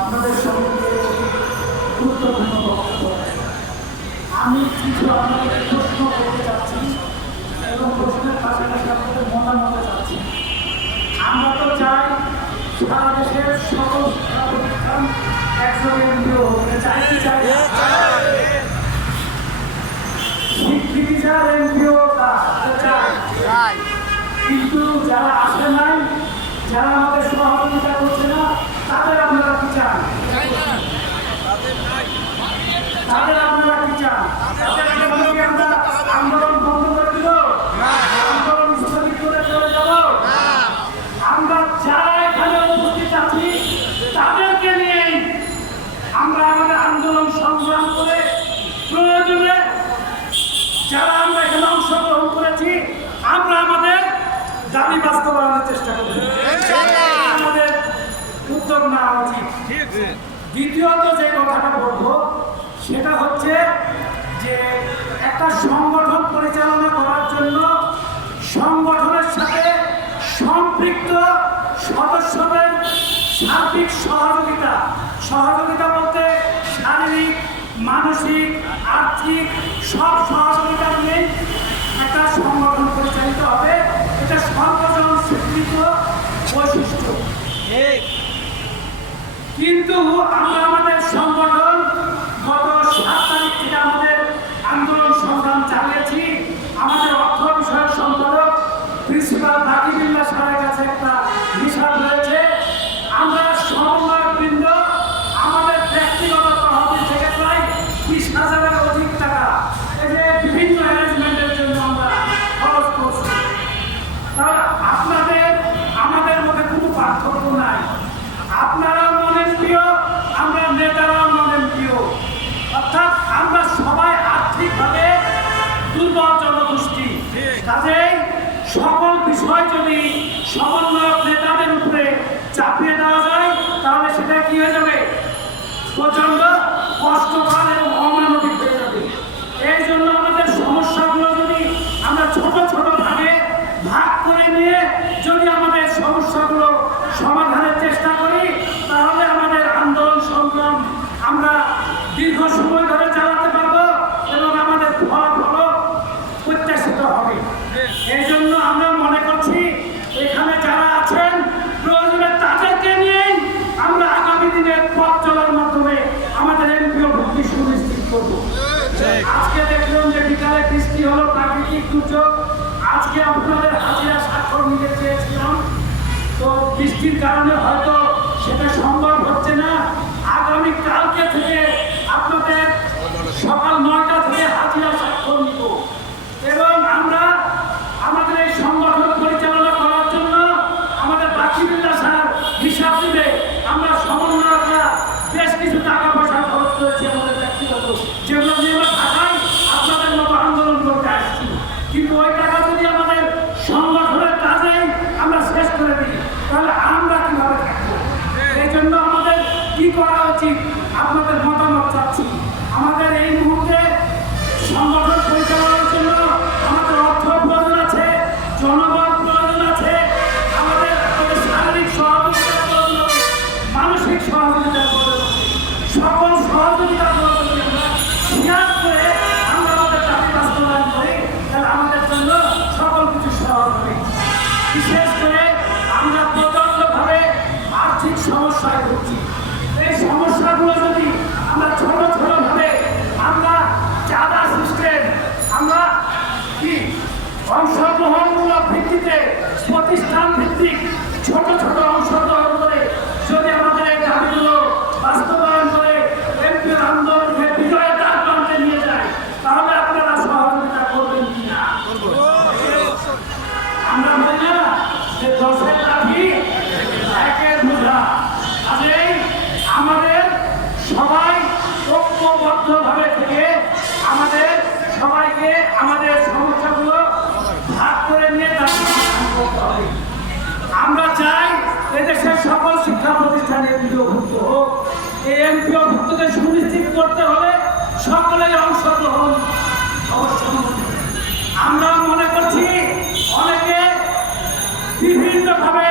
আপনাদের সঙ্গে গুরুত্বপূর্ণ বক্তব্য আমি কিছু আপনাদের প্রশ্ন করতে চাচ্ছি এবং প্রশ্নের পাশাপাশি আপনাদের মতামত চাচ্ছি। আমরা তো চাই সারা দেশের সকল শিক্ষা প্রতিষ্ঠান একজন এমপিও হতে চাই কি চাই? স্বীকৃতি চার এমপিও চাই, কিন্তু যারা আসে নাই, যারা আমাদের সহযোগিতা করছে না, তাদের আপনারা কি চান? তাদের আপনারা কি চান? আমরা আন্দোলন বন্ধ করে দিব, আন্দোলন স্থগিত করে চলে যাব? আমরা যারা এখানে উপস্থিত আছি তাদেরকে নিয়েই আমরা আমাদের আন্দোলন সংগ্রাম করে প্রয়োজনে যারা আমরা এখানে অংশগ্রহণ করেছি আমরা আমাদের দাবি বাস্তবায়নের চেষ্টা করব। আমাদের উদ্যোগ নেওয়া উচিত। দ্বিতীয়ত যে কথাটা বলবো সেটা হচ্ছে যে একটা সংগঠন পরিচালনা করার জন্য সংগঠনের সাথে সম্পৃক্ত সদস্যদের সার্বিক সহযোগিতা বলতে শারীরিক, মানসিক, আর্থিক সব সহযোগিতা নিয়ে একটা সংগঠন পরিচালিত হবে। এটা সর্বজন স্বীকৃত বৈশিষ্ট্য। কিন্তু আমরা আমাদের সংগঠন গত 7 তারিখ থেকে আমাদের আন্দোলন সংগ্রাম চালিয়েছি। আমাদের অর্থ বিষয়ক সম্পাদক প্রিন্সিপাল রাকিবুল্লাহ স্যারের কাছে একটা হিসাব রয়েছে। আমরা সমন্বয়কবৃন্দ আমাদের ব্যক্তিগত তহবিল থেকে প্রায় 20,000-এর অধিক টাকা এই যে বিভিন্ন অ্যারেঞ্জমেন্টের জন্য আমরা খরচ করছি। তাহলে আপনাদের আমাদের মধ্যে কোনো পার্থক্য নাই। আপনারাও মনের প্রিয়, আমরা নেতারাও মনের প্রিয়, অর্থাৎ আমরা সবাই আর্থিকভাবে দুর্বল জনগোষ্ঠী। কাজেই সকল বিষয় যদি সমন্বয়ক নেতাদের উপরে চাপিয়ে দেওয়া যায় তাহলে সেটা কি হয়ে যাবে? প্রচন্ড কষ্টকর এবং অমানবিক হয়ে যাবে। এই জন্য আমাদের সমস্যাগুলো যদি আমরা ছোট ছোট ভাগে ভাগ করে নিয়ে যদি আমাদের সমস্যাগুলো সমাধানের চেষ্টা করি তাহলে আমাদের আন্দোলন সংগ্রাম আমরা দীর্ঘ সময় ধরে চালাতে পারবো এবং আমাদের ফলাফল প্রত্যাশিত হবে। এই জন্য আমরা মনে করছি এখানে যারা আছেন প্রয়োজনে তাদেরকে নিয়েই আমরা আগামী দিনের পথ চলার মাধ্যমে আমাদের এমপিও ভর্তি সুনিশ্চিত করব। আজকে দেখলাম যে বিকালে বৃষ্টি হলো, প্রাকৃতিক দুর্যোগ। আজকে আপনাদের হাজিরা স্বাক্ষর নিতে চেয়েছিলাম, তো বৃষ্টির কারণে হয়তো সেটা সম্ভব হচ্ছে না। আগামী কালকে থেকে আপনাদের সকাল 9টা থেকে হাজিরা স্বাক্ষর নিব এবং আমরা আমাদের এই সংগঠন পরিচালনা করার জন্য আমাদের রাকিবুল্লাহ স্যার হিসাব দিবে। আমরা সমন্বয়করা বেশ কিছু টাকা পয়সা খরচ করেছি আমাদের ব্যক্তিগত, যেগুলো নিয়ে আমরা ঢাকায় আপনাদের মতো আন্দোলন করতে আসছি। কিন্তু ওই টাকা যদি আমাদের সংগঠনের কাজেই আমরা শেষ করে দিই তাহলে আমরা কিভাবে থাকবো? এই জন্য আমাদের কি করা উচিত আপনাদের মতামত চাচ্ছি। আমাদের এই মুহূর্তে সংগঠন পরিচালনার জন্য আমাদের অর্থ প্রয়োজন আছে, জনবল প্রয়োজন আছে, আমাদের শারীরিক সহযোগিতা প্রয়োজন আছে, মানসিক সহযোগিতা প্রয়োজন আছে। সকল সহযোগিতা প্রয়োজন আমরা শেয়ার করে আমরা আমাদের দাবি বাস্তবায়ন করি তাহলে আমাদের জন্য সকল কিছু সহজ হবে। বিশেষ করে আমরা প্রচণ্ডভাবে আর্থিক সমস্যায় ভুগছি। এই সমস্যাগুলো যদি আমরা ছোট ছোটভাবে আমরা চাঁদা সিস্টেম আমরা কি অংশগ্রহণমূলক ভিত্তিতে প্রতিষ্ঠান ভিত্তিক ছোট ছোট অংশগ্রহণ করে যদি আমাদের এই দাবিগুলো বাস্তবায়ন করে এমপির আন্দোলনকে বিজয়ের দ্বার প্রান্তে নিয়ে যায় তাহলে আপনারা সহযোগিতা করবেন কিনা? আমরা বলি না যে 10-এর লাঠি 1-এর বোঝা। কাজেই আমাদের সবাই ঐক্যবদ্ধভাবে থেকে আমাদের সবাইকে আমাদের সমস্যাগুলো ভাগ করে নিয়ে করতে হবে। আমরা চাই এদেশের সকল শিক্ষা প্রতিষ্ঠানে এমপিওভুক্ত হোক। এই এমপিওভুক্তকে সুনিশ্চিত করতে হলে সকলের অংশগ্রহণ অবশ্যই। আমরা মনে করছি অনেকে বিভিন্নভাবে